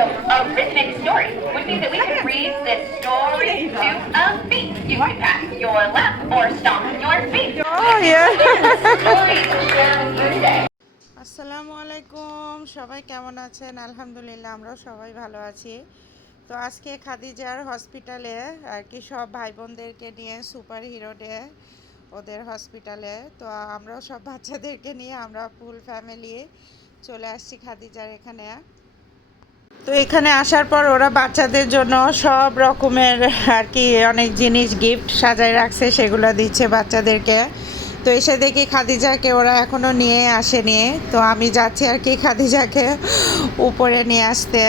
So a rhythmic story would mean that we can read this story to a beat. You can pat your lap or stomp your feet. Oh, yeah. আসসালামু আলাইকুম সবাই কেমন আছেন আলহামদুলিল্লাহ আমরাও সবাই ভালো আছি তো আজকে খাদিজার হসপিটালে আর কি সব ভাই বোনদেরকে নিয়ে সুপার হিরো ডে ওদের হসপিটালে তো আমরাও সব বাচ্চাদেরকে নিয়ে আমরা ফুল ফ্যামিলি চলে আসছি খাদিজার এখানে তো এখানে আসার পর ওরা বাচ্চাদের জন্য সব রকমের আর কি অনেক জিনিস গিফট সাজায় রাখছে, সেগুলো দিচ্ছে বাচ্চাদেরকে। তো এসে দেখি খাদিজাকে ওরা এখনও নিয়ে আসেনি। তো আমি যাচ্ছি আর কি খাদিজাকে উপরে নিয়ে আসতে।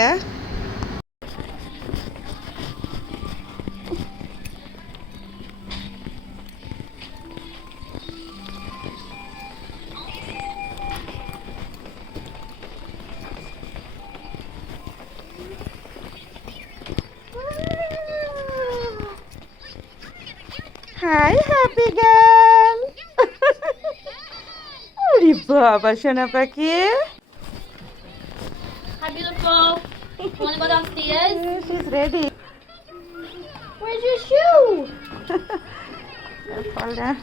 হ্যাপি গার্ল ওরে বাবা সোনা পাখি Hi, beautiful. Want to go downstairs? She's ready. Where's your shoe? Fall down.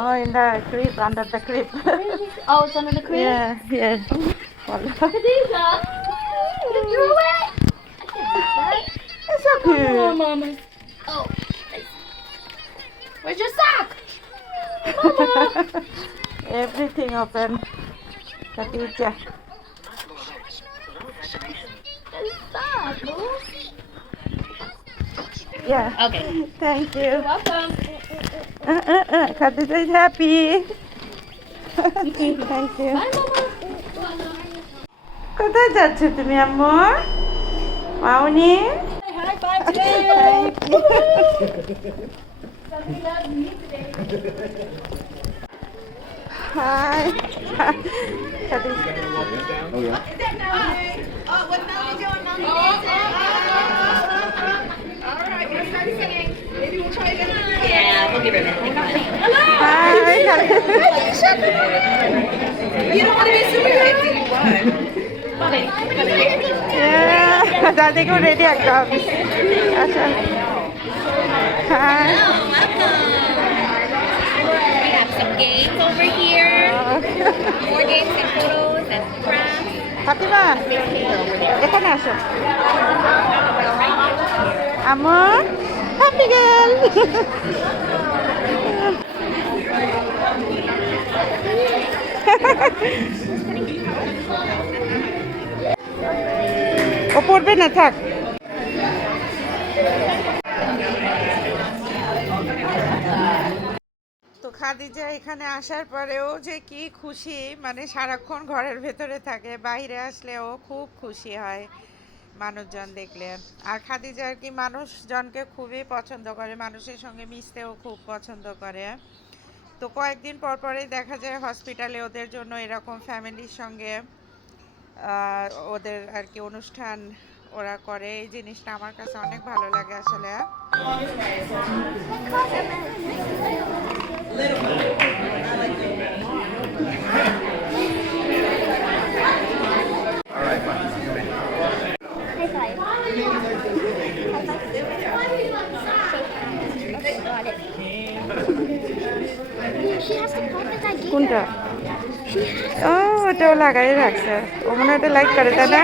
Oh, in the crib, under the crib. Oh, it's under the crib. yeah, yeah. Fall down. Khadija, you threw it. It's okay. Oh, mama. Oh. thanks. Where's your sock? Mama. Everything open. Khadija. Your sock, Lou. Yeah. Okay. Thank you. You're welcome. Uh, uh, uh. Khadija is happy. Thank you. Bye, mama. কোথায় যাচ্ছ তুমি আম্মু মাউনি Hi. oh, yeah. Oh, what melody going on? All right, we're start singing. Maybe we'll try again. Yeah, we'll give it a try. Hello. Hi. you don't want to be super superhero, do you? What? Funny. Yeah. I think we're ready at Gobs. Awesome. Hi. Some games over here. More games and photos and crafts. Fatima এখানে আসো আমু happy girl ও পড়বে না থাক খাদিজা এখানে আসার পরেও যে কি খুশি মানে সারাক্ষণ ঘরের ভেতরে থাকে, বাইরে আসলেও খুব খুশি হয় মানুষজন দেখলে। আর খাদিজা আর কি মানুষজনকে খুবই পছন্দ করে, মানুষের সঙ্গে মিশতেও খুব পছন্দ করে। তো কয়েকদিন পর পরেই দেখা যায় হসপিটালে ওদের জন্য এরকম ফ্যামিলির সঙ্গে ওদের আর কি অনুষ্ঠান ওরা করে। এই জিনিসটা আমার কাছে অনেক ভালো লাগে আসলে. কোনটা? ও ওটাও লাগাই রাখছে। ও মনে হয় লাইক করে তাই না?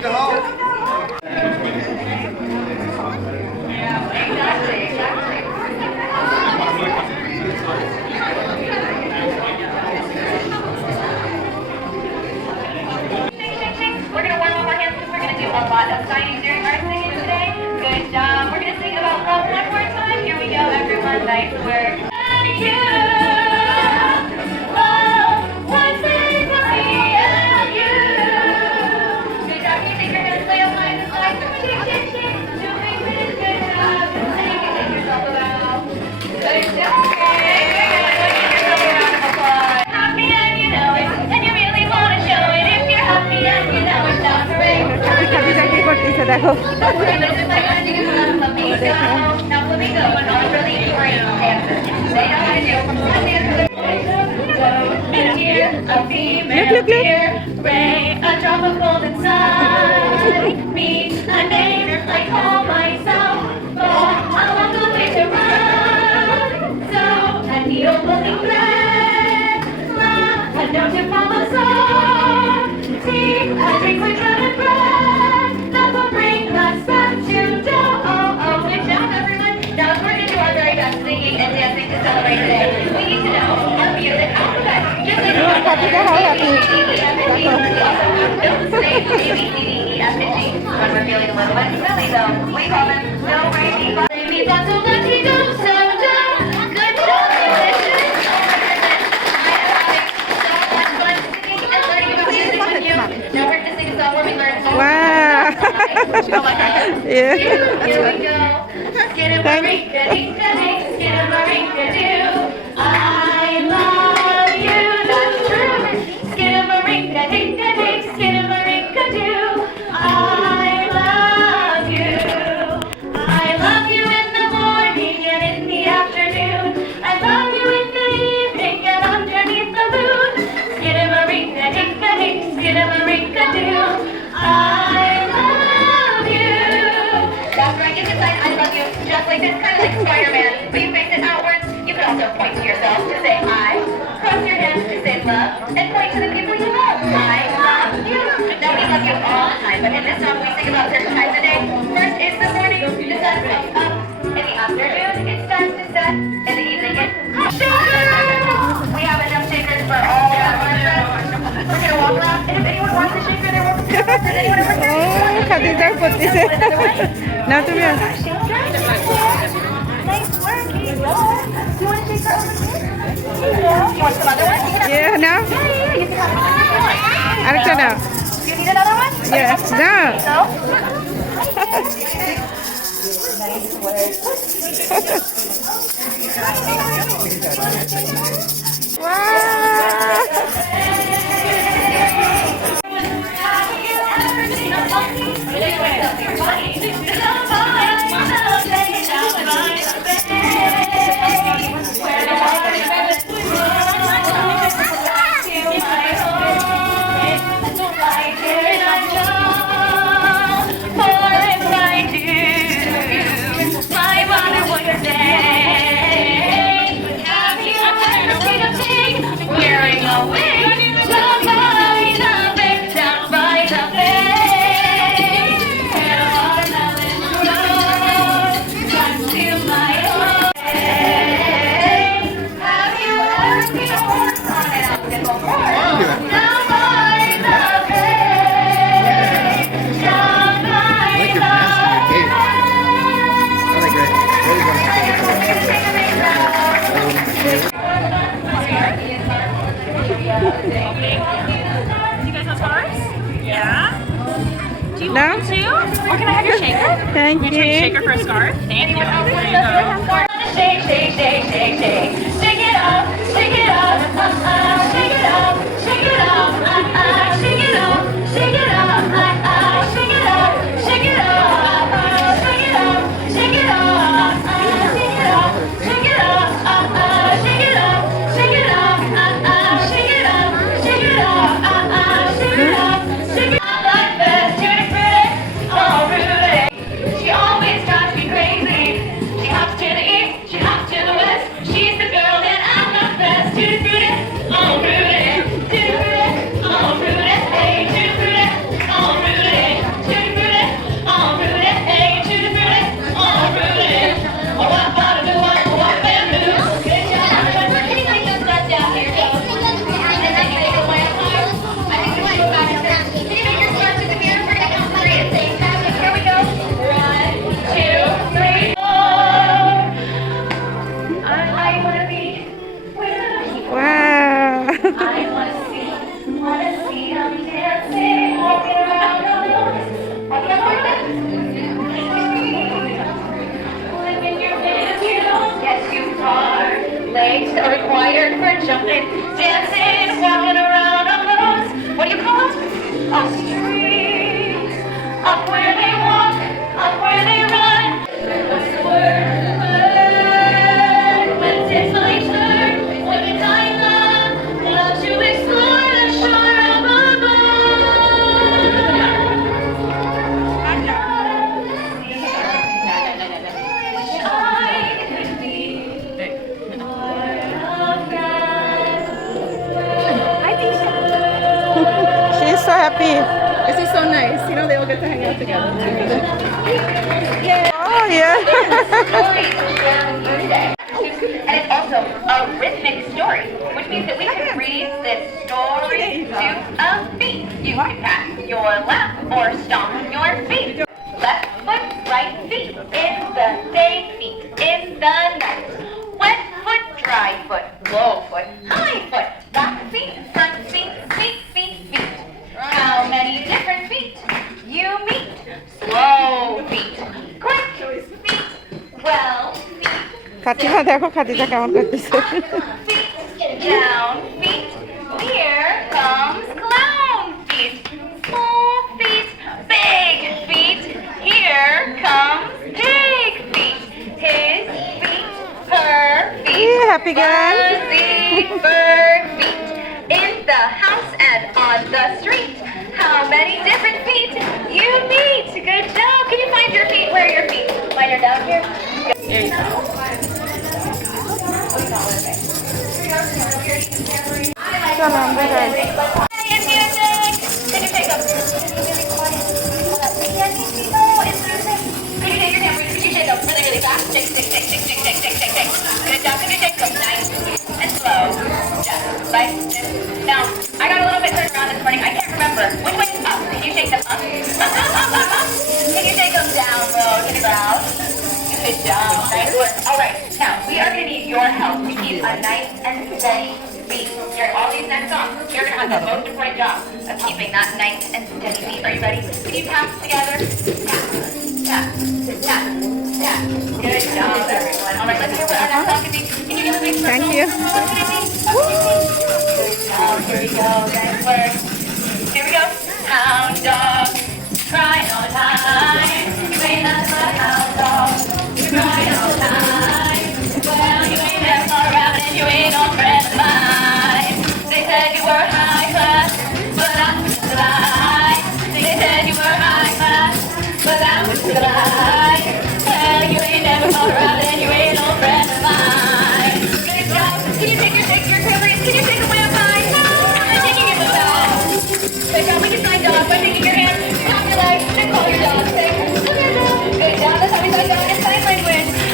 We're going to warm up our hands because we're going to do a lot of signing during our singing today. Good job. We're going to sing about love one more time. Here we go, everyone. Nice work. And you, how to do. Look, look, look. drop of golden sun. Me, a name I call myself. But I want the way to run. So, a needle pulling thread. La, a note to follow so. Tea, a drink with rum and bread. We're feeling a little bit silly, though, we call them no raving fun. We thought so much he do, re, mi, fa. Re, but in this song, we sing about certain times of day. First is the morning, the sun comes up. In the afternoon, it's time to set. In the evening, it's! We have enough shakers for all of us. We're going to walk around, and if anyone wants a shaker, they're to. Oh, Khadija to. Nice work, Do you want to shake her over? Yeah, now? Yeah, yeah, you can have it. Archana. Yes, that. wow. Do you no? want to? Or can I have your shaker? Thank you. Can you shaker for a scarf? Thank you. Shake, shake, shake, shake, shake. Shake it up, Shake it up. means that we can read this story to a beat. You can pat your lap or stomp your feet. Left foot, right feet, in the day feet, in the night. Wet foot, dry foot, low foot, high foot, back feet, front feet, feet, feet, feet. How many different feet you meet? Slow feet, quick feet, well feet. খাতিজা দেখো খাতিজা কেমন করতেছে feet, down feet. Here comes clown feet. Small feet, big feet. Here comes pig feet. His feet, her feet. Yeah, happy girl. Fuzzy bird feet. In the house and on the street. How many different feet you meet? Good job. Can you find your feet? Where are your feet? Mine are down here. There you go. Like this. Now, I got a little bit turned around this morning. I can't remember. Which way is up? Can you shake them up? Can you take them down low to the ground? Good job. Nice work. All right. Now, we are going to need your help to keep a nice and steady beat during all these next songs. You're going to have the most important job of keeping that nice and steady beat. Are you ready? Can you tap together? Tap, tap, tap, tap. Good job, everyone. All right, let's hear what our next song can be. Can you give a big? Thank you. What can it be? Good job. Here we go. Nice work. Here we go. Hound dog, crying all time. You ain't nothing but a hound dog. Can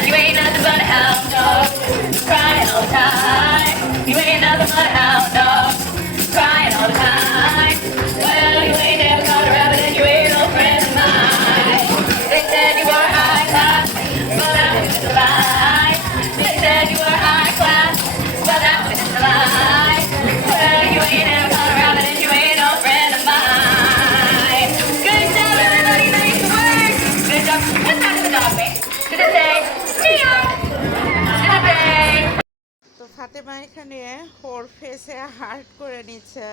you ain't nothing but dog, crying all the time. You ain't nothing but a hound dog, ফেসে hurt করে নিচ্ছে।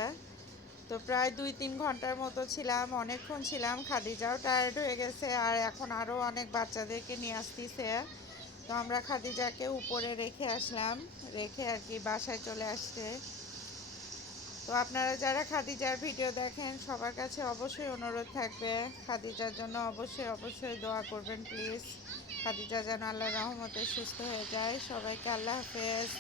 তো প্রায় দুই তিন ঘণ্টার মতো ছিলাম, অনেকক্ষণ ছিলাম। খাদিজাও টায়ার্ড হয়ে গেছে আর এখন আরও অনেক বাচ্চাদেরকে নিয়ে আসতেছে। তো আমরা খাদিজাকে উপরে রেখে আসলাম, রেখে আর কি বাসায় চলে আসছে। তো আপনারা যারা খাদিজার ভিডিও দেখেন, সবার কাছে অবশ্যই অনুরোধ থাকবে। খাদিজার জন্য অবশ্যই অবশ্যই দোয়া করবেন, প্লিজ। খাদিজা যেন আল্লাহ রহমতে সুস্থ হয়ে যায়। সবাইকে আল্লাহ হাফেজ।